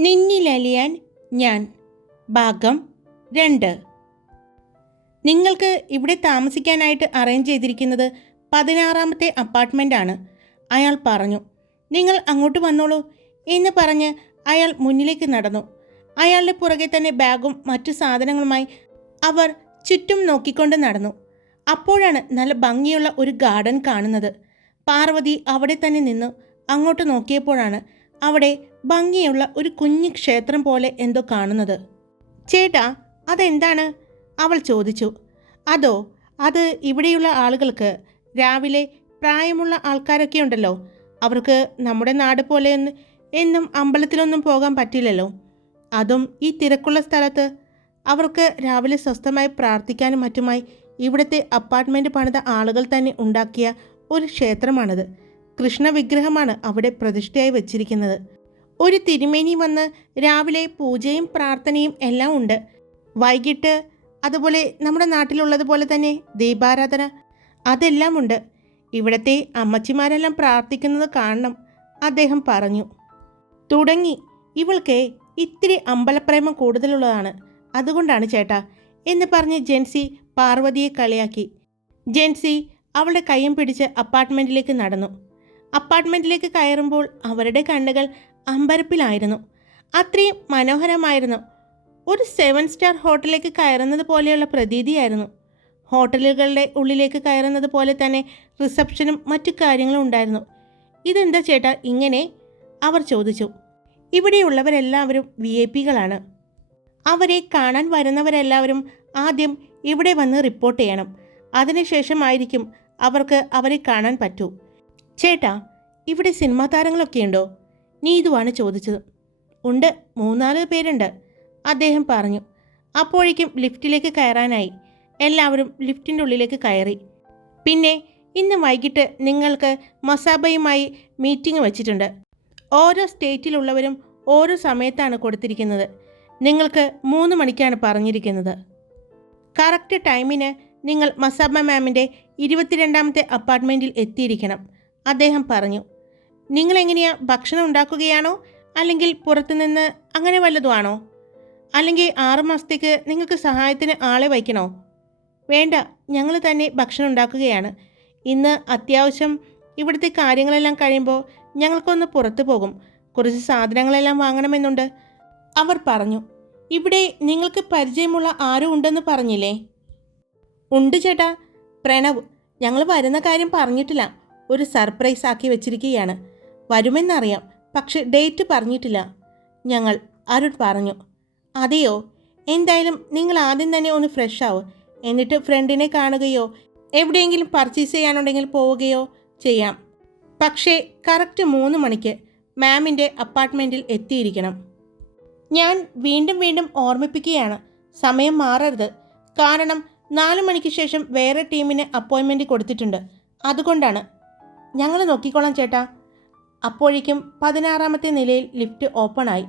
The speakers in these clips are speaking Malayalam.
നിന്നിലലിയാൻ ഞാൻ. ഭാഗം രണ്ട്. നിങ്ങൾക്ക് ഇവിടെ താമസിക്കാനായിട്ട് അറേഞ്ച് ചെയ്തിരിക്കുന്നത് പതിനാറാമത്തെ അപ്പാർട്ട്മെന്റാണ് അയാൾ പറഞ്ഞു നിങ്ങൾ അങ്ങോട്ട് വന്നോളൂ എന്ന് പറഞ്ഞ് അയാൾ മുന്നിലേക്ക് നടന്നു. അയാളുടെ പുറകെ തന്നെ ബാഗും മറ്റു സാധനങ്ങളുമായി അവർ ചുറ്റും നോക്കിക്കൊണ്ട് നടന്നു. അപ്പോഴാണ് നല്ല ഭംഗിയുള്ള ഒരു ഗാർഡൻ കാണുന്നത്. പാർവതി അവിടെ തന്നെ നിന്നു അങ്ങോട്ട് നോക്കിയപ്പോഴാണ് അവിടെ ഭംഗിയുള്ള ഒരു കുഞ്ഞു ക്ഷേത്രം പോലെ എന്തോ കാണുന്നത്. ചേട്ടാ അതെന്താണ്? അവൾ ചോദിച്ചു. അതോ അത് ഇവിടെയുള്ള ആളുകൾക്ക് രാവിലെ പ്രായമുള്ള ആൾക്കാരൊക്കെ ഉണ്ടല്ലോ. അവർക്ക് നമ്മുടെ നാട് പോലെ എന്നും അമ്പലത്തിലൊന്നും പോകാൻ പറ്റില്ലല്ലോ. അതും ഈ തിരക്കുള്ള സ്ഥലത്ത്. അവർക്ക് രാവിലെ സ്വസ്ഥമായി പ്രാർത്ഥിക്കാനും മറ്റുമായി ഇവിടുത്തെ അപ്പാർട്ട്മെന്റ് പണിത ആളുകൾ തന്നെ ഉണ്ടാക്കിയ ഒരു ക്ഷേത്രമാണിത്. കൃഷ്ണ വിഗ്രഹമാണ് അവിടെ പ്രതിഷ്ഠയായി വച്ചിരിക്കുന്നത്. ഒരു തിരുമേനി വന്ന് രാവിലെ പൂജയും പ്രാർത്ഥനയും എല്ലാം ഉണ്ട്. വൈകിട്ട് അതുപോലെ നമ്മുടെ നാട്ടിലുള്ളതുപോലെ തന്നെ ദീപാരാധന അതെല്ലാം ഉണ്ട്. ഇവിടത്തെ അമ്മച്ചിമാരെല്ലാം പ്രാർത്ഥിക്കുന്നത് കാണണം അദ്ദേഹം പറഞ്ഞു. തുടങ്ങി. ഇവൾക്ക് ഇത്തിരി അമ്പലപ്രേമം കൂടുതലുള്ളതാണ്. അതുകൊണ്ടാണ് ചേട്ടാ എന്ന് പറഞ്ഞ് ജെൻസി പാർവതിയെ കളിയാക്കി. ജെൻസി അവളുടെ കൈയും പിടിച്ച് അപ്പാർട്ട്മെന്റിലേക്ക് നടന്നു. അപ്പാർട്ട്മെന്റിലേക്ക് കയറുമ്പോൾ അവരുടെ കണ്ണുകൾ അമ്പരപ്പിലായിരുന്നു. അത്രയും മനോഹരമായിരുന്നു. ഒരു സെവൻ സ്റ്റാർ ഹോട്ടലിലേക്ക് കയറുന്നത് പോലെയുള്ള പ്രതീതിയായിരുന്നു. ഹോട്ടലുകളുടെ ഉള്ളിലേക്ക് കയറുന്നത് പോലെ തന്നെ റിസപ്ഷനും മറ്റു കാര്യങ്ങളും ഉണ്ടായിരുന്നു. ഇതെന്താ ചേട്ടാ ഇങ്ങനെ? അവർ ചോദിച്ചു. ഇവിടെയുള്ളവരെല്ലാവരും വി ഐ പികളാണ് അവരെ കാണാൻ വരുന്നവരെല്ലാവരും ആദ്യം ഇവിടെ വന്ന് റിപ്പോർട്ട് ചെയ്യണം. അതിനുശേഷമായിരിക്കും അവർക്ക് അവരെ കാണാൻ പറ്റൂ. ചേട്ടാ ഇവിടെ സിനിമാ താരങ്ങളൊക്കെ ഉണ്ടോ? നീ നീതുവാണ് ചോദിച്ചത്. ഉണ്ട് മൂന്നാൽ പേരുണ്ട് അദ്ദേഹം പറഞ്ഞു. അപ്പോഴേക്കും ലിഫ്റ്റിലേക്ക് കയറാനായി. എല്ലാവരും ലിഫ്റ്റിന്റെ ഉള്ളിലേക്ക് കയറി. പിന്നെ ഇന്ന് വൈകിട്ട് നിങ്ങൾക്ക് മസാബയുമായി മീറ്റിംഗ് വച്ചിട്ടുണ്ട്. ഓരോ സ്റ്റേറ്റിലുള്ളവരും ഓരോ സമയത്താണ് കൊടുത്തിരിക്കുന്നത്. നിങ്ങൾക്ക് മൂന്ന് മണിക്കാണ് പറഞ്ഞിരിക്കുന്നത്. കറക്റ്റ് ടൈമിന് നിങ്ങൾ മസാബ മാമിന്റെ ഇരുപത്തിരണ്ടാമത്തെ അപ്പാർട്ട്മെന്റിൽ എത്തിയിരിക്കണം. അദ്ദേഹം പറഞ്ഞു നിങ്ങൾ എങ്ങനെയാ ഭക്ഷണം ഉണ്ടാക്കുകയാണോ? അല്ലെങ്കിൽ പുറത്തുനിന്ന് അങ്ങനെ വല്ലതുമാണോ അല്ലെങ്കിൽ ആറുമാസത്തേക്ക് നിങ്ങൾക്ക് സഹായത്തിന് ആളെ വയ്ക്കണോ? വേണ്ട ഞങ്ങൾ തന്നെ ഭക്ഷണം ഉണ്ടാക്കുകയാണ്. ഇന്ന് അത്യാവശ്യം ഇവിടുത്തെ കാര്യങ്ങളെല്ലാം കഴിയുമ്പോൾ ഞങ്ങൾക്കൊന്ന് പുറത്തു പോകും. കുറച്ച് സാധനങ്ങളെല്ലാം വാങ്ങണമെന്നുണ്ട്. അവർ പറഞ്ഞു ഇവിടെ നിങ്ങൾക്ക് പരിചയമുള്ള ആരും ഉണ്ടെന്ന് പറഞ്ഞില്ലേ? ഉണ്ട് ചേട്ടാ പ്രണവ്. ഞങ്ങൾ വരുന്ന കാര്യം പറഞ്ഞിട്ടില്ല. ഒരു സർപ്രൈസ് ആക്കി വെച്ചിരിക്കുകയാണ്. വരുമെന്നറിയാം. പക്ഷെ ഡേറ്റ് പറഞ്ഞിട്ടില്ല. ഞങ്ങൾ അരുൺ പറഞ്ഞു. അതെയോ? എന്തായാലും നിങ്ങൾ ആദ്യം തന്നെ ഒന്ന് ഫ്രഷ് ആവും. എന്നിട്ട് ഫ്രണ്ടിനെ കാണുകയോ എവിടെയെങ്കിലും പർച്ചേസ് ചെയ്യാനുണ്ടെങ്കിൽ പോവുകയോ ചെയ്യാം. പക്ഷേ കറക്റ്റ് മൂന്ന് മണിക്ക് മാമിന്റെ അപ്പാർട്ട്മെന്റിൽ എത്തിയിരിക്കണം. ഞാൻ വീണ്ടും വീണ്ടും ഓർമ്മിപ്പിക്കുകയാണ്. സമയം മാറരുത്. കാരണം നാല് മണിക്ക് ശേഷം വേറെ ടീമിന് അപ്പോയിൻമെന്റ് കൊടുത്തിട്ടുണ്ട്. അതുകൊണ്ടാണ് ഞങ്ങൾ നോക്കിക്കോളാം ചേട്ടാ. അപ്പോഴേക്കും പതിനാറാമത്തെ നിലയിൽ ലിഫ്റ്റ് ഓപ്പണായി.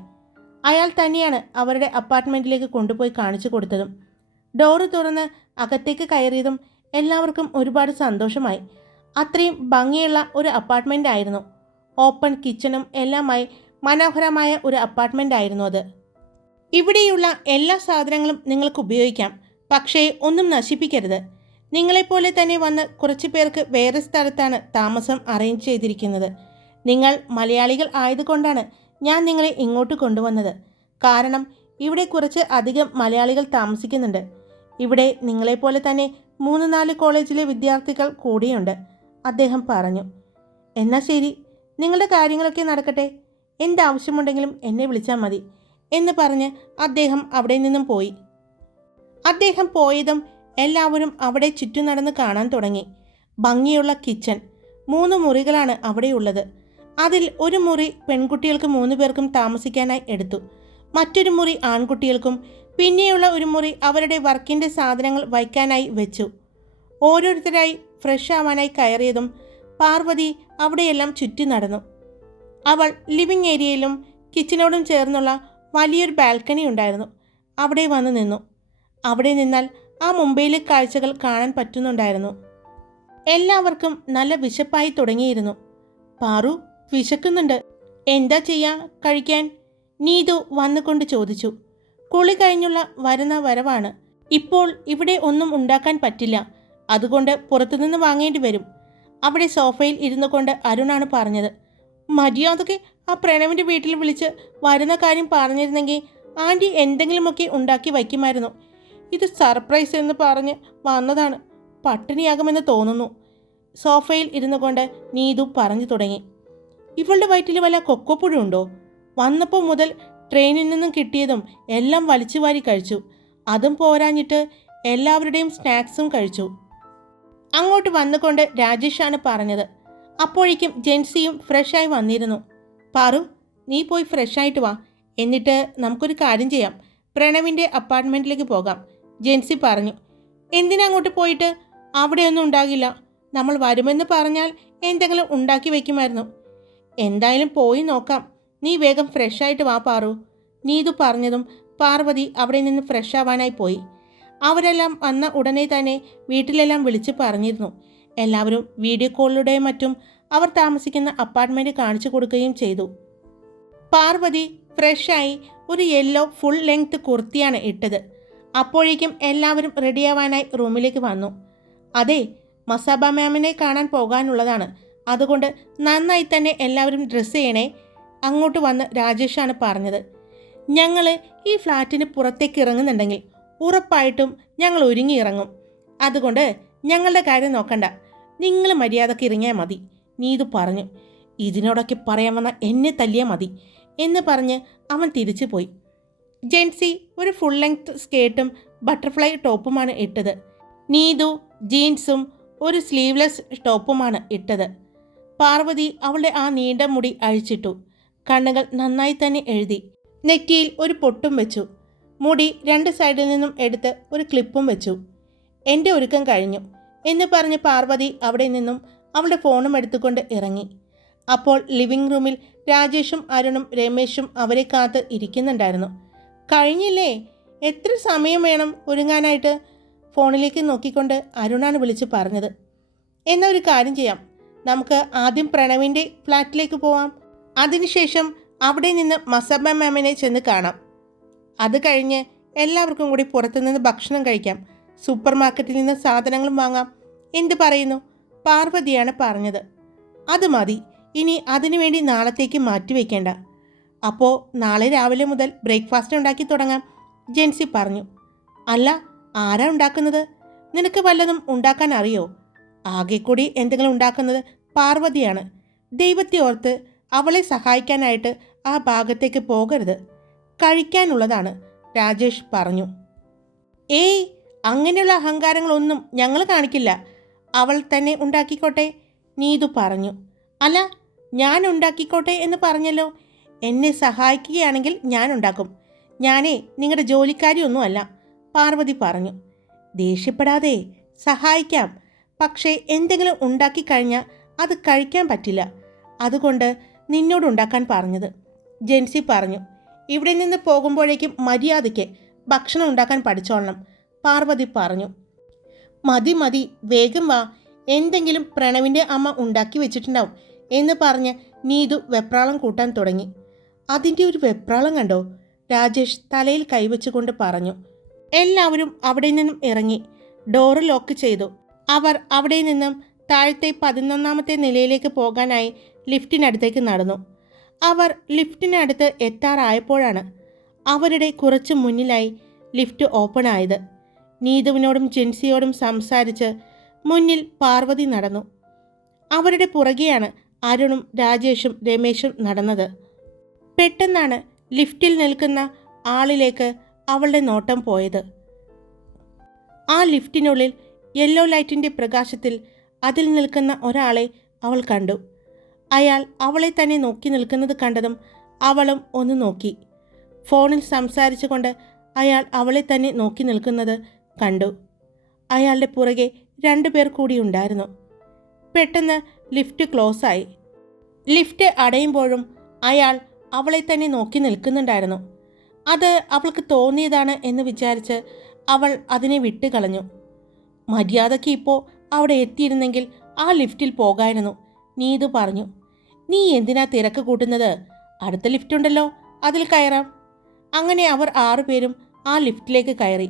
അയാൾ തന്നെയാണ് അവരുടെ അപ്പാർട്ട്മെന്റിലേക്ക് കൊണ്ടുപോയി കാണിച്ചു കൊടുത്തതും. ഡോറ് തുറന്ന് അകത്തേക്ക് കയറിയതും എല്ലാവർക്കും ഒരുപാട് സന്തോഷമായി. അത്രയും ഭംഗിയുള്ള ഒരു അപ്പാർട്ട്മെന്റ് ആയിരുന്നു. ഓപ്പൺ കിച്ചണും എല്ലാമായി മനോഹരമായ ഒരു അപ്പാർട്ട്മെന്റ് ആയിരുന്നു അത്. ഇവിടെയുള്ള എല്ലാ സാധനങ്ങളും നിങ്ങൾക്ക് ഉപയോഗിക്കാം. പക്ഷേ ഒന്നും നശിപ്പിക്കരുത്. നിങ്ങളെപ്പോലെ തന്നെ വന്ന് കുറച്ച് പേർക്ക് വേറെ സ്ഥലത്താണ് താമസം അറേഞ്ച് ചെയ്തിരിക്കുന്നത്. നിങ്ങൾ മലയാളികൾ ആയതുകൊണ്ടാണ് ഞാൻ നിങ്ങളെ ഇങ്ങോട്ട് കൊണ്ടുവന്നത്. കാരണം ഇവിടെ കുറച്ച് അധികം മലയാളികൾ താമസിക്കുന്നുണ്ട്. ഇവിടെ നിങ്ങളെപ്പോലെ തന്നെ മൂന്ന് നാല് കോളേജിലെ വിദ്യാർത്ഥികൾ കൂടിയുണ്ട്. അദ്ദേഹം പറഞ്ഞു. എന്നാൽ ശരി നിങ്ങളുടെ കാര്യങ്ങളൊക്കെ നടക്കട്ടെ. എന്താവശ്യമുണ്ടെങ്കിലും എന്നെ വിളിച്ചാൽ മതി എന്ന് പറഞ്ഞ് അദ്ദേഹം അവിടെ നിന്നും പോയി. അദ്ദേഹം പോയതും എല്ലാവരും അവിടെ ചുറ്റും നടന്ന് കാണാൻ തുടങ്ങി. ഭംഗിയുള്ള കിച്ചൺ. മൂന്ന് മുറികളാണ് അവിടെയുള്ളത്. അതിൽ ഒരു മുറി പെൺകുട്ടികൾക്ക് മൂന്ന് പേർക്കും താമസിക്കാനായി എടുത്തു. മറ്റൊരു മുറി ആൺകുട്ടികൾക്കും പിന്നെയുള്ള ഒരു മുറി അവരുടെ വർക്കിന്റെ സാധനങ്ങൾ വയ്ക്കാനായി വെച്ചു. ഓരോരുത്തരായി ഫ്രഷ് ആവാനായി കയറിയതും പാർവതി അവിടെയെല്ലാം ചുറ്റി നടന്നു. അവൾ ലിവിംഗ് ഏരിയയിലും കിച്ചനോടും ചേർന്നുള്ള വലിയൊരു ബാൽക്കണി ഉണ്ടായിരുന്നു. അവിടെ വന്ന് നിന്നു. അവിടെ നിന്നാൽ ആ മുംബൈയിലെ കാഴ്ചകൾ കാണാൻ പറ്റുന്നുണ്ടായിരുന്നു. എല്ലാവർക്കും നല്ല വിശപ്പായി തുടങ്ങിയിരുന്നു. പാറു വിശക്കുന്നുണ്ട്. എന്താ ചെയ്യാ? കഴിക്കാൻ? നീതു വന്നുകൊണ്ട് ചോദിച്ചു. കുളി കഴിഞ്ഞുള്ള വരുന്ന വരവാണ്. ഇപ്പോൾ ഇവിടെ ഒന്നും ഉണ്ടാക്കാൻ പറ്റില്ല. അതുകൊണ്ട് പുറത്തുനിന്ന് വാങ്ങേണ്ടി വരും. അവിടെ സോഫയിൽ ഇരുന്നു കൊണ്ട് അരുണാണ് പറഞ്ഞത്. മര്യാദയ്ക്ക് ആ പ്രണവിന്റെ വീട്ടിൽ വിളിച്ച് വരുന്ന കാര്യം പറഞ്ഞിരുന്നെങ്കിൽ ആന്റി എന്തെങ്കിലുമൊക്കെ ഉണ്ടാക്കി വയ്ക്കുമായിരുന്നു. ഇത് സർപ്രൈസ് എന്ന് പറഞ്ഞ് വന്നതാണ്. പട്ടിണിയാകുമെന്ന് തോന്നുന്നു. സോഫയിൽ ഇരുന്നു കൊണ്ട് നീതു പറഞ്ഞു തുടങ്ങി. ഇവളുടെ വയറ്റിൽ വല്ല കൊക്കോപ്പുഴുണ്ടോ വന്നപ്പോൾ മുതൽ ട്രെയിനിൽ നിന്നും കിട്ടിയതും എല്ലാം വലിച്ചു വാരി കഴിച്ചു. അതും പോരാഞ്ഞിട്ട് എല്ലാവരുടെയും സ്നാക്സും കഴിച്ചു. അങ്ങോട്ട് വന്നുകൊണ്ട് രാജേഷാണ് പറഞ്ഞത്. അപ്പോഴേക്കും ജെൻസിയും ഫ്രഷായി വന്നിരുന്നു. പാറു നീ പോയി ഫ്രഷായിട്ട് വാ. എന്നിട്ട് നമുക്കൊരു കാര്യം ചെയ്യാം. പ്രണവിന്റെ അപ്പാർട്ട്മെന്റിലേക്ക് പോകാം. ജെൻസി പറഞ്ഞു. എന്തിനാ അങ്ങോട്ട് പോയിട്ട്? അവിടെയൊന്നും ഉണ്ടാകില്ല. നമ്മൾ വരുമെന്ന് പറഞ്ഞാൽ എന്തെങ്കിലും ഉണ്ടാക്കി വയ്ക്കുമായിരുന്നു എന്തായാലും പോയി നോക്കാം. നീ വേഗം ഫ്രഷായിട്ട് വാ പാറു. നീതു പറഞ്ഞതും പാർവതി അവിടെ നിന്ന് ഫ്രഷ് ആവാനായി പോയി. അവരെല്ലാം വന്ന ഉടനെ തന്നെ വീട്ടിലെല്ലാം വിളിച്ച് പറഞ്ഞിരുന്നു. എല്ലാവരും വീഡിയോ കോളിലൂടെയും മറ്റും അവർ താമസിക്കുന്ന അപ്പാർട്ട്മെന്റ് കാണിച്ചു കൊടുക്കുകയും ചെയ്തു. പാർവതി ഫ്രഷായി ഒരു യെല്ലോ ഫുൾ ലെങ്ത് കുർത്തിയാണ് ഇട്ടത്. അപ്പോഴേക്കും എല്ലാവരും റെഡിയാവാനായി റൂമിലേക്ക് വന്നു. അതെ മസാബ മാമിനെ കാണാൻ പോകാനുള്ളതാണ്. അതുകൊണ്ട് നന്നായി തന്നെ എല്ലാവരും ഡ്രസ്സ് ചെയ്യണേ. അങ്ങോട്ട് വന്ന് രാജേഷാണ് പറഞ്ഞത്. ഞങ്ങൾ ഈ ഫ്ലാറ്റിന് പുറത്തേക്ക് ഇറങ്ങുന്നുണ്ടെങ്കിൽ ഉറപ്പായിട്ടും ഞങ്ങൾ ഒരുങ്ങി ഇറങ്ങും. അതുകൊണ്ട് ഞങ്ങളുടെ കാര്യം നോക്കണ്ട. നിങ്ങൾ മര്യാദയ്ക്ക് ഇറങ്ങിയാൽ മതി. നീതു പറഞ്ഞു. ഇതിനോടൊക്കെ പറയാൻ വന്ന എന്നെ തല്ലിയാൽ മതി എന്ന് പറഞ്ഞ് അവൻ തിരിച്ചു പോയി ജെൻസി ഒരു ഫുൾ ലെങ്ത് സ്കേർട്ടും ബട്ടർഫ്ലൈ ടോപ്പുമാണ് ഇട്ടത്. നീതു ജീൻസും ഒരു സ്ലീവ്ലെസ് ടോപ്പുമാണ് ഇട്ടത്. പാർവതി അവളുടെ ആ നീണ്ട മുടി അഴിച്ചിട്ടു. കണ്ണുകൾ നന്നായി തന്നെ എഴുതി. നെറ്റിയിൽ ഒരു പൊട്ടും വെച്ചു. മുടി രണ്ട് സൈഡിൽ നിന്നും എടുത്ത് ഒരു ക്ലിപ്പും വെച്ചു. എന്റെ ഒരുക്കം കഴിഞ്ഞു എന്ന് പറഞ്ഞ് പാർവതി അവിടെ നിന്നും അവളുടെ ഫോണും എടുത്തുകൊണ്ട് ഇറങ്ങി. അപ്പോൾ ലിവിംഗ് റൂമിൽ രാജേഷും അരുണും രമേശും അവരെ കാത്ത് ഇരിക്കുന്നുണ്ടായിരുന്നു. കഴിഞ്ഞില്ലേ? എത്ര സമയം വേണം ഒരുങ്ങാനായിട്ട്? ഫോണിലേക്ക് നോക്കിക്കൊണ്ട് അരുണാണ് വിളിച്ച് പറഞ്ഞത്. എന്നാൽ ഒരു കാര്യം ചെയ്യാം. നമുക്ക് ആദ്യം പ്രണവിന്റെ ഫ്ലാറ്റിലേക്ക് പോവാം. അതിനുശേഷം അവിടെ നിന്ന് മസബ മാമിനെ ചെന്ന് കാണാം. അത് കഴിഞ്ഞ് എല്ലാവർക്കും കൂടി പുറത്തുനിന്ന് ഭക്ഷണം കഴിക്കാം. സൂപ്പർ മാർക്കറ്റിൽ നിന്ന് സാധനങ്ങളും വാങ്ങാം. എന്ത് പറയുന്നു? പാർവതിയാണ് പറഞ്ഞത്. അത് മതി. ഇനി അതിനുവേണ്ടി നാളത്തേക്ക് മാറ്റിവെക്കേണ്ട. അപ്പോൾ നാളെ രാവിലെ മുതൽ ബ്രേക്ക്ഫാസ്റ്റ് ഉണ്ടാക്കി തുടങ്ങാം ജെൻസി പറഞ്ഞു. അല്ല ആരാ ഉണ്ടാക്കുന്നത്? നിനക്ക് വല്ലതും ഉണ്ടാക്കാൻ അറിയോ? ആകെ കൂടി എന്തെങ്കിലും ഉണ്ടാക്കുന്നത് പാർവതിയാണ്. ദൈവത്തെ ഓർത്ത് അവളെ സഹായിക്കാനായിട്ട് ആ ഭാഗത്തേക്ക് പോകരുത്. കഴിക്കാനുള്ളതാണ് രാജേഷ് പറഞ്ഞു. ഏയ് അങ്ങനെയുള്ള അഹങ്കാരങ്ങളൊന്നും ഞങ്ങൾ കാണിക്കില്ല. അവൾ തന്നെ ഉണ്ടാക്കിക്കോട്ടെ നീതു പറഞ്ഞു. അല്ല ഞാൻ ഉണ്ടാക്കിക്കോട്ടെ എന്ന് പറഞ്ഞല്ലോ? എന്നെ സഹായിക്കുകയാണെങ്കിൽ ഞാൻ ഉണ്ടാക്കും ഞാനേ നിങ്ങളുടെ ജോലിക്കാരിയൊന്നുമല്ല പാർവതി പറഞ്ഞു. ദേഷ്യപ്പെടാതെ സഹായിക്കാം. പക്ഷേ എന്തെങ്കിലും ഉണ്ടാക്കി കഴിഞ്ഞാൽ അത് കഴിക്കാൻ പറ്റില്ല അതുകൊണ്ട് നിന്നോട് ഉണ്ടാക്കാൻ പറഞ്ഞത്. ജെൻസി പറഞ്ഞു ഇവിടെ നിന്ന് പോകുമ്പോഴേക്കും മര്യാദയ്ക്ക് ഭക്ഷണം ഉണ്ടാക്കാൻ പഠിച്ചോളണം പാർവതി പറഞ്ഞു. മതി മതി വേഗം വാ. എന്തെങ്കിലും പ്രണവിന്റെ അമ്മ ഉണ്ടാക്കി വെച്ചിട്ടുണ്ടാവും എന്ന് പറഞ്ഞ് നീതു വെപ്രാളം കൂട്ടാൻ തുടങ്ങി. അതിന്റെ ഒരു വെപ്രാളം കണ്ടോ? രാജേഷ് തലയിൽ കൈവച്ചുകൊണ്ട് പറഞ്ഞു. എല്ലാവരും അവിടെ നിന്നും ഇറങ്ങി. ഡോറ് ലോക്ക് ചെയ്തു. അവർ അവിടെ നിന്നും താഴത്തെ പതിനൊന്നാമത്തെ നിലയിലേക്ക് പോകാനായി ലിഫ്റ്റിനടുത്തേക്ക് നടന്നു. അവർ ലിഫ്റ്റിനടുത്ത് എത്താറായപ്പോഴാണ് അവരുടെ കുറച്ച് മുന്നിലായി ലിഫ്റ്റ് ഓപ്പൺ ആയത്. നീതുവിനോടും ജിൻസിയോടും സംസാരിച്ച് മുന്നിൽ പാർവതി നടന്നു. അവരുടെ പുറകെയാണ് അരുണും രാജേഷും രമേശും നടന്നത്. പെട്ടെന്നാണ് ലിഫ്റ്റിൽ നിൽക്കുന്ന ആളിലേക്ക് അവളുടെ നോട്ടം പോയത്. ആ ലിഫ്റ്റിനുള്ളിൽ യെല്ലോ ലൈറ്റിന്റെ പ്രകാശത്തിൽ അതിൽ നിൽക്കുന്ന ഒരാളെ അവൾ കണ്ടു. അയാൾ അവളെ തന്നെ നോക്കി നിൽക്കുന്നത് കണ്ടതും അവളും ഒന്ന് നോക്കി. ഫോണിൽ സംസാരിച്ചുകൊണ്ട് അയാൾ അവളെ തന്നെ നോക്കി നിൽക്കുന്നത് കണ്ടു. അയാളുടെ പുറകെ രണ്ടു പേർ കൂടി ഉണ്ടായിരുന്നു. പെട്ടെന്ന് ലിഫ്റ്റ് ക്ലോസ് ആയി ലിഫ്റ്റ് അടയുമ്പോഴും അയാൾ അവളെ തന്നെ നോക്കി നിൽക്കുന്നുണ്ടായിരുന്നു. അത് അവൾക്ക് തോന്നിയതാണ് എന്ന് വിചാരിച്ച് അവൾ അതിനെ വിട്ടുകളഞ്ഞു മര്യാദയ്ക്ക് ഇപ്പോൾ അവിടെ എത്തിയിരുന്നെങ്കിൽ ആ ലിഫ്റ്റിൽ പോകായിരുന്നു. നീതു പറഞ്ഞു നീ എന്തിനാ തിരക്ക് കൂട്ടുന്നത്? അടുത്ത ലിഫ്റ്റ് ഉണ്ടല്ലോ അതിൽ കയറാം. അങ്ങനെ അവർ ആറുപേരും ആ ലിഫ്റ്റിലേക്ക് കയറി.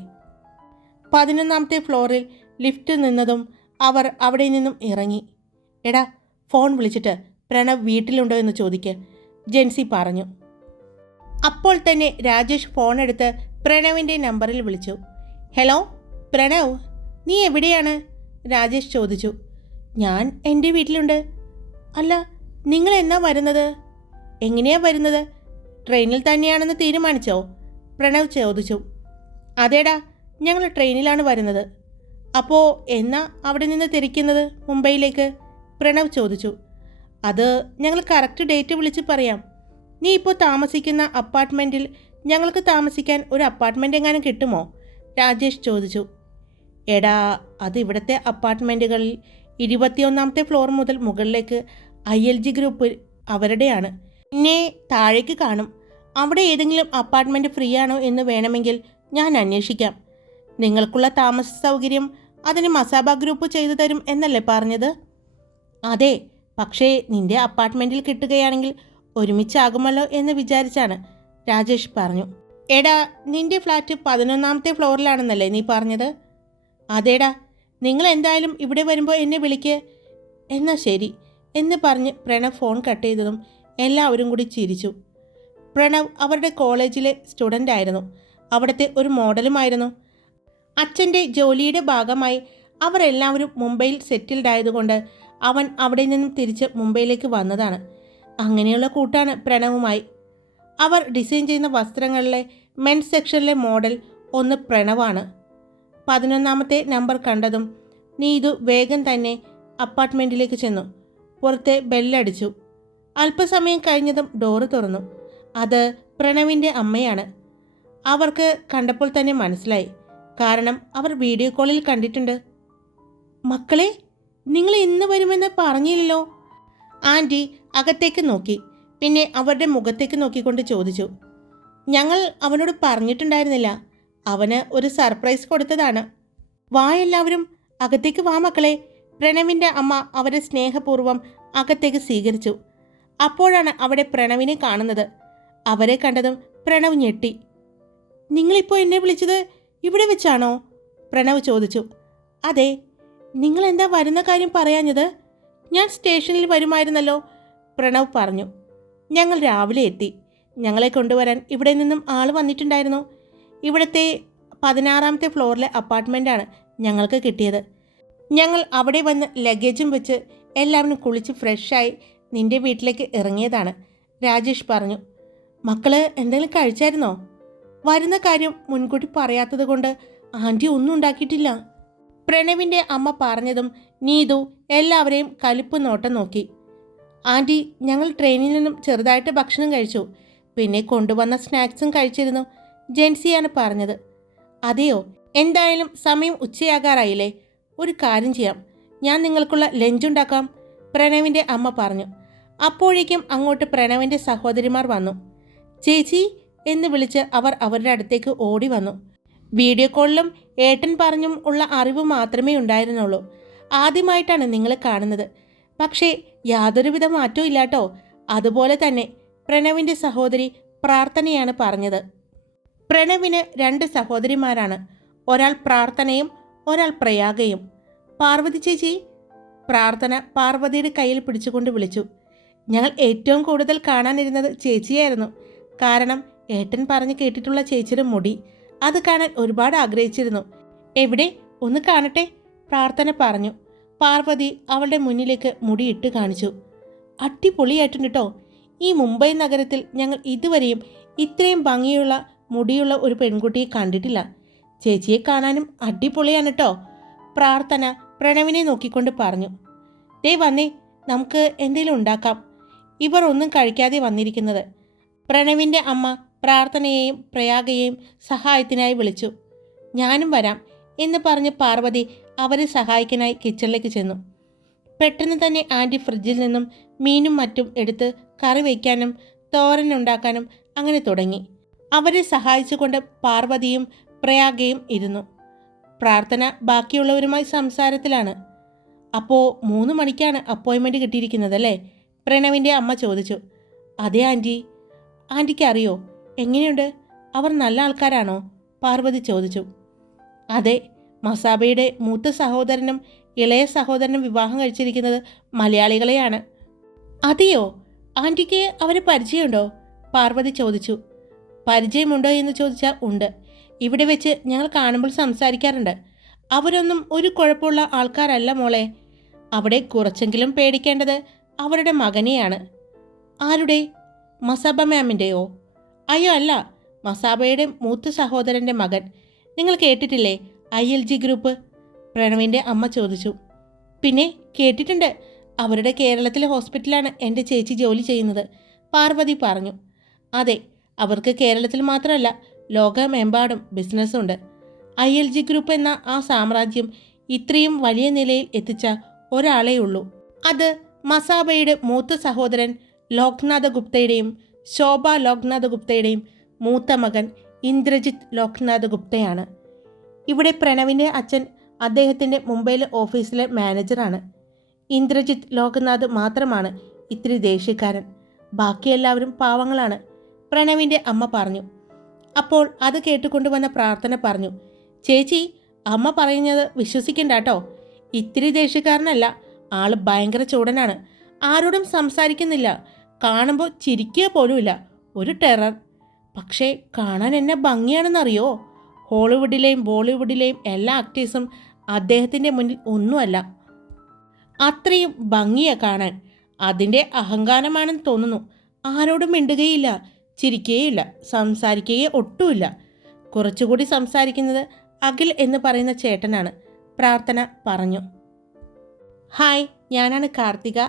പതിനൊന്നാമത്തെ ഫ്ലോറിൽ ലിഫ്റ്റ് നിന്നതും അവർ അവിടെ നിന്നും ഇറങ്ങി. എടാ ഫോൺ വിളിച്ചിട്ട് പ്രണവ് വീട്ടിലുണ്ടോ എന്ന് ചോദിക്ക്. ജെൻസി പറഞ്ഞു. അപ്പോൾ തന്നെ രാജേഷ് ഫോണെടുത്ത് പ്രണവിന്റെ നമ്പറിൽ വിളിച്ചു. ഹലോ പ്രണവ് നീ എവിടെയാണ്? രാജേഷ് ചോദിച്ചു. ഞാൻ എന്റെ വീട്ടിലുണ്ട്. അല്ല നിങ്ങൾ എന്നാ വരുന്നത്? എങ്ങനെയാ വരുന്നത്? ട്രെയിനിൽ തന്നെയാണെന്ന് തീരുമാനിച്ചോ? പ്രണവ് ചോദിച്ചു. അതേടാ ഞങ്ങൾ ട്രെയിനിലാണ് വരുന്നത്. അപ്പോൾ എന്നാ അവിടെ നിന്ന് തിരിക്കുന്നത് മുംബൈയിലേക്ക്? പ്രണവ് ചോദിച്ചു. അത് ഞങ്ങൾ കറക്റ്റ് ഡേറ്റ് വിളിച്ച് പറയാം. നീ ഇപ്പോൾ താമസിക്കുന്ന അപ്പാർട്ട്മെന്റിൽ ഞങ്ങൾക്ക് താമസിക്കാൻ ഒരു അപ്പാർട്ട്മെന്റ് എങ്ങാനും കിട്ടുമോ? രാജേഷ് ചോദിച്ചു. എടാ അത് ഇവിടുത്തെ അപ്പാർട്ട്മെന്റുകളിൽ ഇരുപത്തിയൊന്നാമത്തെ ഫ്ലോർ മുതൽ മുകളിലേക്ക് ഐ എൽ ജി ഗ്രൂപ്പ് അവരുടെയാണ്. പിന്നെ താഴേക്ക് കാണും. അവിടെ ഏതെങ്കിലും അപ്പാർട്ട്മെന്റ് ഫ്രീ ആണോ എന്ന് വേണമെങ്കിൽ ഞാൻ അന്വേഷിക്കാം. നിങ്ങൾക്കുള്ള താമസ സൗകര്യം അതിന് മസാബ ഗ്രൂപ്പ് ചെയ്തു തരും എന്നല്ലേ പറഞ്ഞത്? അതെ പക്ഷേ നിന്റെ അപ്പാർട്ട്മെന്റിൽ കിട്ടുകയാണെങ്കിൽ ഒരുമിച്ചാകുമല്ലോ എന്ന് വിചാരിച്ചാണ് രാജേഷ് പറഞ്ഞു. എടാ നിന്റെ ഫ്ലാറ്റ് പതിനൊന്നാമത്തെ ഫ്ലോറിലാണെന്നല്ലേ നീ പറഞ്ഞത്? അതേടാ നിങ്ങൾ എന്തായാലും ഇവിടെ വരുമ്പോൾ എന്നെ വിളിക്ക്. എന്നാ ശരി എന്ന് പറഞ്ഞ് പ്രണവ് ഫോൺ കട്ട് ചെയ്തതും എല്ലാവരും കൂടി ചിരിച്ചു. പ്രണവ് അവരുടെ കോളേജിലെ സ്റ്റുഡന്റ് ആയിരുന്നു. അവിടുത്തെ ഒരു മോഡലുമായിരുന്നു. അച്ഛന്റെ ജോലിയുടെ ഭാഗമായി അവരെല്ലാവരും മുംബൈയിൽ സെറ്റിൽഡ് ആയതുകൊണ്ട് അവൻ അവിടെ നിന്നും തിരിച്ച് മുംബൈയിലേക്ക് വന്നതാണ്. അങ്ങനെയുള്ള കൂട്ടാണ് പ്രണവുമായി. അവർ ഡിസൈൻ ചെയ്യുന്ന വസ്ത്രങ്ങളിലെ മെൻ സെക്ഷനിലെ മോഡൽ ഒന്ന് പ്രണവാണ്. പതിനൊന്നാമത്തെ നമ്പർ കണ്ടതും നീതു വേഗം തന്നെ അപ്പാർട്ട്മെന്റിലേക്ക് ചെന്നു. പുറത്തെ ബെല്ലടിച്ചു. അല്പസമയം കഴിഞ്ഞതും ഡോറ് തുറന്നു. അത് പ്രണവിന്റെ അമ്മയാണ്. അവർക്ക് കണ്ടപ്പോൾ തന്നെ മനസ്സിലായി. കാരണം അവർ വീഡിയോ കോളിൽ കണ്ടിട്ടുണ്ട്. മക്കളെ നിങ്ങൾ ഇന്ന് വരുമെന്ന് പറഞ്ഞില്ലല്ലോ. ആന്റി അകത്തേക്ക് നോക്കി. പിന്നെ അവരുടെ മുഖത്തേക്ക് നോക്കിക്കൊണ്ട് ചോദിച്ചു. ഞങ്ങൾ അവനോട് പറഞ്ഞിട്ടുണ്ടായിരുന്നില്ല. അവന് ഒരു സർപ്രൈസ് കൊടുത്തതാണ്. വാ എല്ലാവരും അകത്തേക്ക് വാ മക്കളെ. പ്രണവിന്റെ അമ്മ അവരെ സ്നേഹപൂർവം അകത്തേക്ക് സ്വീകരിച്ചു. അപ്പോഴാണ് അവിടെ പ്രണവിനെ കാണുന്നത്. അവരെ കണ്ടതും പ്രണവ് ഞെട്ടി. നിങ്ങളിപ്പോൾ എന്നെ വിളിച്ചത് ഇവിടെ വെച്ചാണോ? പ്രണവ് ചോദിച്ചു. അതെ നിങ്ങൾ എന്താ വരുന്ന കാര്യം പറയാഞ്ഞത്? ഞാൻ സ്റ്റേഷനിൽ വരുമായിരുന്നല്ലോ പ്രണവ് പറഞ്ഞു. ഞങ്ങൾ രാവിലെ എത്തി. ഞങ്ങളെ കൊണ്ടുവരാൻ ഇവിടെ നിന്നും ആൾ വന്നിട്ടുണ്ടായിരുന്നു. ഇവിടുത്തെ പതിനാറാമത്തെ ഫ്ലോറിലെ അപ്പാർട്ട്മെന്റാണ് ഞങ്ങൾക്ക് കിട്ടിയത്. ഞങ്ങൾ അവിടെ വന്ന് ലഗേജും വെച്ച് എല്ലാവരും കുളിച്ച് ഫ്രഷായി നിന്റെ വീട്ടിലേക്ക് ഇറങ്ങിയതാണ് രാജേഷ് പറഞ്ഞു. മക്കൾ എന്തെങ്കിലും കഴിച്ചായിരുന്നോ? വരുന്ന കാര്യം മുൻകൂട്ടി പറയാത്തത് കൊണ്ട് ആന്റി ഒന്നും ഉണ്ടാക്കിയിട്ടില്ല. പ്രണവിന്റെ അമ്മ പറഞ്ഞതും നീതു എല്ലാവരെയും കലിപ്പ് നോട്ടം നോക്കി. ആന്റി ഞങ്ങൾ ട്രെയിനിൽ നിന്നും ചെറുതായിട്ട് ഭക്ഷണം കഴിച്ചു. പിന്നെ കൊണ്ടുവന്ന സ്നാക്സും കഴിച്ചിരുന്നു ജെൻസിയാണ് പറഞ്ഞത്. അതെയോ? എന്തായാലും സമയം ഉച്ചയാകാറായില്ലേ? ഒരു കാര്യം ചെയ്യാം. ഞാൻ നിങ്ങൾക്കുള്ള ലഞ്ച് ഉണ്ടാക്കാം പ്രണവിന്റെ അമ്മ പറഞ്ഞു. അപ്പോഴേക്കും അങ്ങോട്ട് പ്രണവിന്റെ സഹോദരിമാർ വന്നു. ചേച്ചി എന്ന് വിളിച്ച് അവർ അവരുടെ അടുത്തേക്ക് ഓടി വന്നു. വീഡിയോ കോളിലും ഏട്ടൻ പറഞ്ഞും ഉള്ള അറിവ് മാത്രമേ ഉണ്ടായിരുന്നുള്ളൂ. ആദ്യമായിട്ടാണ് നിങ്ങൾ കാണുന്നത്. പക്ഷേ യാതൊരുവിധ മാറ്റവും ഇല്ലാട്ടോ. അതുപോലെ തന്നെ പ്രണവിന്റെ സഹോദരി പ്രാർത്ഥനയാണ് പറഞ്ഞത്. പ്രണവിന് രണ്ട് സഹോദരിമാരാണ്. ഒരാൾ പ്രാർത്ഥനയും ഒരാൾ പ്രയാഗയും. പാർവതി ചേച്ചി പ്രാർത്ഥന പാർവതിയുടെ കയ്യിൽ പിടിച്ചുകൊണ്ട് വിളിച്ചു. ഞങ്ങൾ ഏറ്റവും കൂടുതൽ കാണാനിരുന്നത് ചേച്ചിയായിരുന്നു. കാരണം ഏട്ടൻ പറഞ്ഞു കേട്ടിട്ടുള്ള ചേച്ചിയുടെ മുടി അത് കാണാൻ ഒരുപാട് ആഗ്രഹിച്ചിരുന്നു. എവിടെ? ഒന്ന് കാണട്ടെ പ്രാർത്ഥന പറഞ്ഞു. പാർവതി അവളുടെ മുന്നിലേക്ക് മുടിയിട്ട് കാണിച്ചു. അടിപൊളിയായിട്ടുണ്ട് കേട്ടോ ഈ മുംബൈ നഗരത്തിൽ ഞങ്ങൾ ഇതുവരെയും ഇത്രയും ഭംഗിയുള്ള മുടിയുള്ള ഒരു പെൺകുട്ടിയെ കണ്ടിട്ടില്ല. ചേച്ചിയെ കാണാനും അടിപൊളിയാണ് കേട്ടോ പ്രാർത്ഥന പ്രണവിനെ നോക്കിക്കൊണ്ട് പറഞ്ഞു. ദേ വന്നേ നമുക്ക് എന്തെങ്കിലും ഉണ്ടാക്കാം. ഇവർ ഒന്നും കഴിക്കാതെ വന്നിരിക്കുന്നത്. പ്രണവിന്റെ അമ്മ പ്രാർത്ഥനയെയും പ്രയാഗയെയും സഹായത്തിനായി വിളിച്ചു. ഞാനും വരാം എന്ന് പറഞ്ഞ് പാർവതി അവരെ സഹായിക്കാനായി കിച്ചണിലേക്ക് ചെന്നു. പെട്ടെന്ന് തന്നെ ആന്റി ഫ്രിഡ്ജിൽ നിന്നും മീനും മറ്റും എടുത്ത് കറി വയ്ക്കാനും തോരൻ ഉണ്ടാക്കാനും അങ്ങനെ തുടങ്ങി. അവരെ സഹായിച്ചുകൊണ്ട് പാർവതിയും പ്രയാഗയും ഇരുന്നു. പ്രാർത്ഥന ബാക്കിയുള്ളവരുമായി സംസാരത്തിലാണ്. അപ്പോൾ മൂന്ന് മണിക്കാണ് അപ്പോയിൻമെന്റ് കിട്ടിയിരിക്കുന്നത് അല്ലേ പ്രണവിന്റെ അമ്മ ചോദിച്ചു. അതെ ആന്റി ആന്റിക്ക് അറിയോ? എങ്ങനെയുണ്ട്? അവർ നല്ല ആൾക്കാരാണോ? പാർവതി ചോദിച്ചു. അതെ മസാബയുടെ മൂത്ത സഹോദരനും ഇളയ സഹോദരനും വിവാഹം കഴിച്ചിരിക്കുന്നത് മലയാളികളെയാണ്. അതെയോ? ആന്റിക്ക് അവരെ പരിചയമുണ്ടോ? പാർവതി ചോദിച്ചു. പരിചയമുണ്ടോ എന്ന് ചോദിച്ചാൽ ഉണ്ട്. ഇവിടെ വെച്ച് ഞങ്ങൾ കാണുമ്പോൾ സംസാരിക്കാറുണ്ട്. അവരൊന്നും ഒരു കുഴപ്പമുള്ള ആൾക്കാരല്ല മോളെ. അവിടെ കുറച്ചെങ്കിലും പേടിക്കേണ്ടത് അവരുടെ മകനെയാണ്. ആരുടെ? മസബ മാമിന്റെയോ അയ്യോ അല്ല. മസാബയുടെ മൂത്ത സഹോദരന്റെ മകൻ. നിങ്ങൾ കേട്ടിട്ടില്ലേ? I L G group? പ്രണവിന്റെ അമ്മ ചോദിച്ചു. പിന്നെ കേട്ടിട്ടുണ്ട്. അവരുടെ കേരളത്തിലെ ഹോസ്പിറ്റലാണ് എന്റെ ചേച്ചി ജോലി ചെയ്യുന്നത്. പാർവതി പറഞ്ഞു. അതെ അവർക്ക് കേരളത്തിൽ മാത്രമല്ല ലോകമെമ്പാടും ബിസിനസ്സുണ്ട്. ഐ എൽ ജി ഗ്രൂപ്പ് എന്ന ആ സാമ്രാജ്യം ഇത്രയും വലിയ നിലയിൽ എത്തിച്ച ഒരാളേ ഉള്ളൂ അത് മസാബയുടെ മൂത്ത സഹോദരൻ ലോക്നാഥ ഗുപ്തയുടെയും ശോഭ ലോക്നാഥ് ഗുപ്തയുടെയും മൂത്ത മകൻ ഇന്ദ്രജിത്ത് ലോക്നാഥ് ഗുപ്തയാണ് ഇവിടെ പ്രണവിന്റെ അച്ഛൻ അദ്ദേഹത്തിന്റെ മുംബൈയിലെ ഓഫീസിലെ മാനേജറാണ്. ഇന്ദ്രജിത്ത് ലോക്നാഥ് മാത്രമാണ് ഇത്തിരി ദേഷ്യക്കാരൻ. ബാക്കിയെല്ലാവരും പാവങ്ങളാണ്. പ്രണവിന്റെ അമ്മ പറഞ്ഞു. അപ്പോൾ അത് കേട്ടുകൊണ്ടുവന്ന പ്രാർത്ഥന പറഞ്ഞു. ചേച്ചി അമ്മ പറയുന്നത് വിശ്വസിക്കണ്ട കേട്ടോ. ഇത്തിരി ദേഷ്യക്കാരനല്ല. ആൾ ഭയങ്കര ചൂടനാണ്. ആരോടും സംസാരിക്കുന്നില്ല. കാണുമ്പോൾ ചിരിക്കുക പോലുമില്ല. ഒരു ടെറർ പക്ഷേ കാണാൻ എന്നെ ഭംഗിയാണെന്നറിയോ? ഹോളിവുഡിലെയും ബോളിവുഡിലെയും എല്ലാ ആക്ടേഴ്സും അദ്ദേഹത്തിന്റെ മുന്നിൽ ഒന്നുമല്ല. അത്രയും ഭംഗിയാ കാണാൻ. അതിന്റെ അഹങ്കാരമാണെന്ന് തോന്നുന്നു. ആരോടും മിണ്ടുകയില്ല ചിരിക്കുകയില്ല സംസാരിക്കുകയോ ഒട്ടുമില്ല. കുറച്ചുകൂടി സംസാരിക്കുന്നത് അഖിൽ എന്ന് പറയുന്ന ചേട്ടനാണ്. പ്രാർത്ഥന പറഞ്ഞു. ഹായ് ഞാനാണ് കാർത്തിക.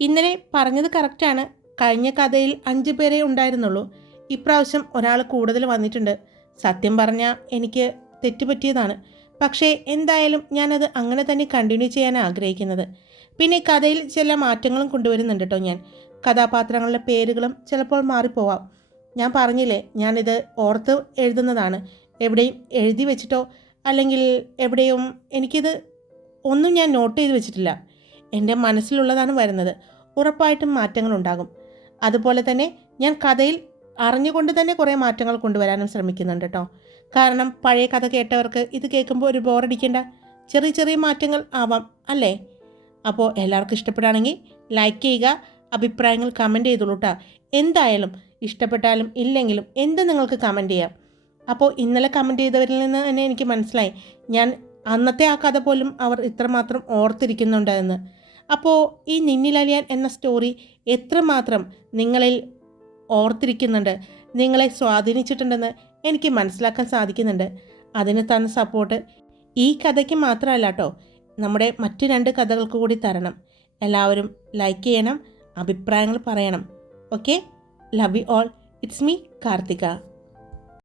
ഇന്നലെ പറഞ്ഞത് കറക്റ്റാണ് കഴിഞ്ഞ കഥയിൽ അഞ്ച് പേരെ ഉണ്ടായിരുന്നുള്ളൂ. ഇപ്രാവശ്യം ഒരാൾ കൂടുതൽ വന്നിട്ടുണ്ട്. സത്യം പറഞ്ഞാൽ എനിക്ക് തെറ്റുപറ്റിയതാണ്. പക്ഷേ എന്തായാലും ഞാനത് അങ്ങനെ തന്നെ കണ്ടിന്യൂ ചെയ്യാൻ ആഗ്രഹിക്കുന്നത്. പിന്നെ കഥയിൽ ചില മാറ്റങ്ങളും കൊണ്ടുവരുന്നുണ്ട് കേട്ടോ ഞാൻ. കഥാപാത്രങ്ങളുടെ പേരുകളും ചിലപ്പോൾ മാറിപ്പോവാം. ഞാൻ പറഞ്ഞില്ലേ ഞാനിത് ഓർത്ത് എഴുതുന്നതാണ്. എവിടെയും എഴുതി വെച്ചിട്ടോ അല്ലെങ്കിൽ എവിടെയും എനിക്കിത് ഒന്നും ഞാൻ നോട്ട് ചെയ്ത് വെച്ചിട്ടില്ല. എന്റെ മനസ്സിലുള്ളതാണ് വരുന്നത്. ഉറപ്പായിട്ടും മാറ്റങ്ങളുണ്ടാകും. അതുപോലെ തന്നെ ഞാൻ കഥയിൽ അറിഞ്ഞുകൊണ്ട് തന്നെ കുറേ മാറ്റങ്ങൾ കൊണ്ടുവരാനും ശ്രമിക്കുന്നുണ്ട് കേട്ടോ. കാരണം പഴയ കഥ കേട്ടവർക്ക് ഇത് കേൾക്കുമ്പോൾ ഒരു ബോറടിക്കേണ്ട. ചെറിയ ചെറിയ മാറ്റങ്ങൾ ആവാം അല്ലേ? അപ്പോൾ എല്ലാവർക്കും ഇഷ്ടപ്പെടുകയാണെങ്കിൽ ലൈക്ക് ചെയ്യുക അഭിപ്രായങ്ങൾ കമന്റ് ചെയ്തോളൂ കേട്ടോ. എന്തായാലും ഇഷ്ടപ്പെട്ടാലും ഇല്ലെങ്കിലും എന്ത് നിങ്ങൾക്ക് കമന്റ് ചെയ്യാം. അപ്പോൾ ഇന്നലെ കമന്റ് ചെയ്തവരിൽ നിന്ന് തന്നെ എനിക്ക് മനസ്സിലായി. ഞാൻ അന്നത്തെ ആ കഥ പോലും അവർ ഇത്രമാത്രം ഓർത്തിരിക്കുന്നുണ്ട് എന്ന്. അപ്പോൾ ഈ നിന്നിലലിയാൻ എന്ന സ്റ്റോറി എത്രമാത്രം നിങ്ങളിൽ ഓർത്തിരിക്കുന്നുണ്ട് നിങ്ങളെ സ്വാധീനിച്ചിട്ടുണ്ടെന്ന് എനിക്ക് മനസ്സിലാക്കാൻ സാധിക്കുന്നുണ്ട്. അതിന് തന്ന സപ്പോർട്ട് ഈ കഥയ്ക്ക് മാത്രമല്ല കേട്ടോ നമ്മുടെ മറ്റു രണ്ട് കഥകൾക്ക് കൂടി തരണം. എല്ലാവരും ലൈക്ക് ചെയ്യണം അഭിപ്രായങ്ങൾ പറയണം. Okay love you all it's me Karthika.